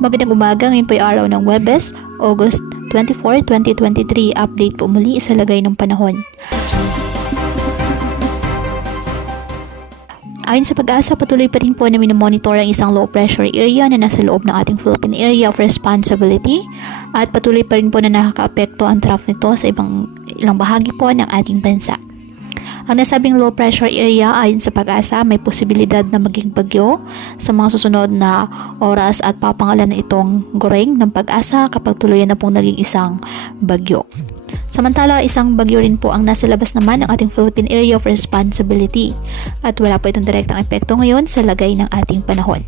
Magandang umaga, ngayon po ay araw ng Huwebes, August 24, 2023. Update po muli sa lagay ng panahon. Ayon sa Pag-asa, patuloy pa rin po na minomonitor ang isang low pressure area na nasa loob ng ating Philippine Area of Responsibility at patuloy pa rin po na nakakaapekto ang trough nito sa ilang bahagi po ng ating bansa. Ang nasabing low pressure area ayon sa Pag-asa may posibilidad na maging bagyo sa mga susunod na oras at papangalan na itong Goreng ng Pag-asa kapag tuluyan na pong naging isang bagyo. Samantala, isang bagyo rin po ang nasa labas naman ng ating Philippine Area of Responsibility at wala po itong direktang epekto ngayon sa lagay ng ating panahon.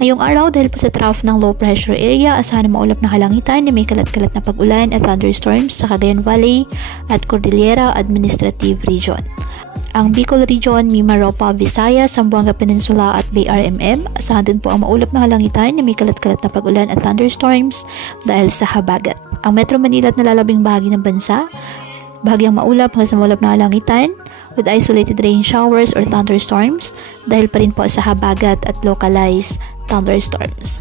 Ngayong araw, dahil po sa trough ng low pressure area, asahan na maulap na kalangitan na may kalat-kalat na pag-ulan at thunderstorms sa Cagayan Valley at Cordillera Administrative Region. Ang Bicol Region, Mimaropa, Visayas, Zamboanga Peninsula at BRMM, asahan din po ang maulap na kalangitan na may kalat-kalat na pag-ulan at thunderstorms dahil sa habagat. Ang Metro Manila at nalalabing bahagi ng bansa, bahagyang maulap hanggang sa maulap na kalangitan with isolated rain showers or thunderstorms dahil pa rin po sa habagat at localized thunderstorms.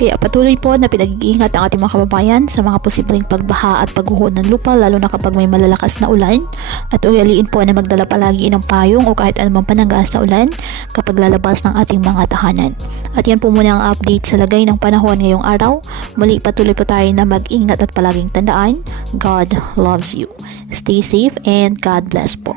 Kaya patuloy po na pinag-iingat ang ating mga kababayan sa mga posibleng pagbaha at pagguho ng lupa lalo na kapag may malalakas na ulan at ugaliin po na magdala palagi ng payong o kahit anumang panangga sa ulan kapag lalabas ng ating mga tahanan. At yan po muna ang update sa lagay ng panahon ngayong araw. Muli patuloy po tayo na mag-ingat at palaging tandaan, God loves you. Stay safe and God bless po.